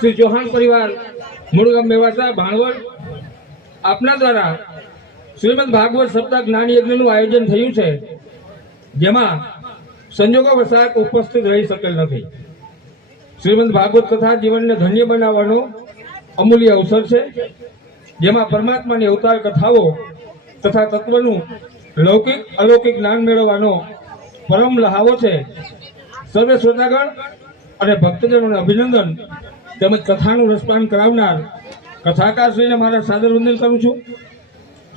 श्री चौहान परिवार मूळगाम मेवासा भाणवड આપના દ્વારા શ્રીમદ ભાગવત સપ્તાહ જ્ઞાન યજ્ઞનું આયોજન થયું છે, જેમાં સંજોગો વસાત ઉપસ્થિત રહી શકેલ નથી. શ્રીમદ ભાગવત કથા જીવનને ધન્ય બનાવવાનો અમૂલ્ય અવસર છે, જેમાં પરમાત્માની અવતાર કથાઓ તથા તત્વનું લૌકિક અલૌકિક જ્ઞાન મેળવવાનો પરમ લહાવો છે. સર્વે શ્રોતાગણ અને ભક્તજનોને અભિનંદન તેમજ કથાનું રસપાન કરાવનાર કથાકારશ્રીને મારા સાદર વંદન કરું છું.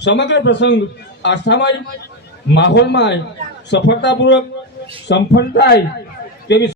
સમગ્ર પ્રસંગ આસ્થામય માહોલમાં સફળતાપૂર્વક સંપન્ન થાય તેવી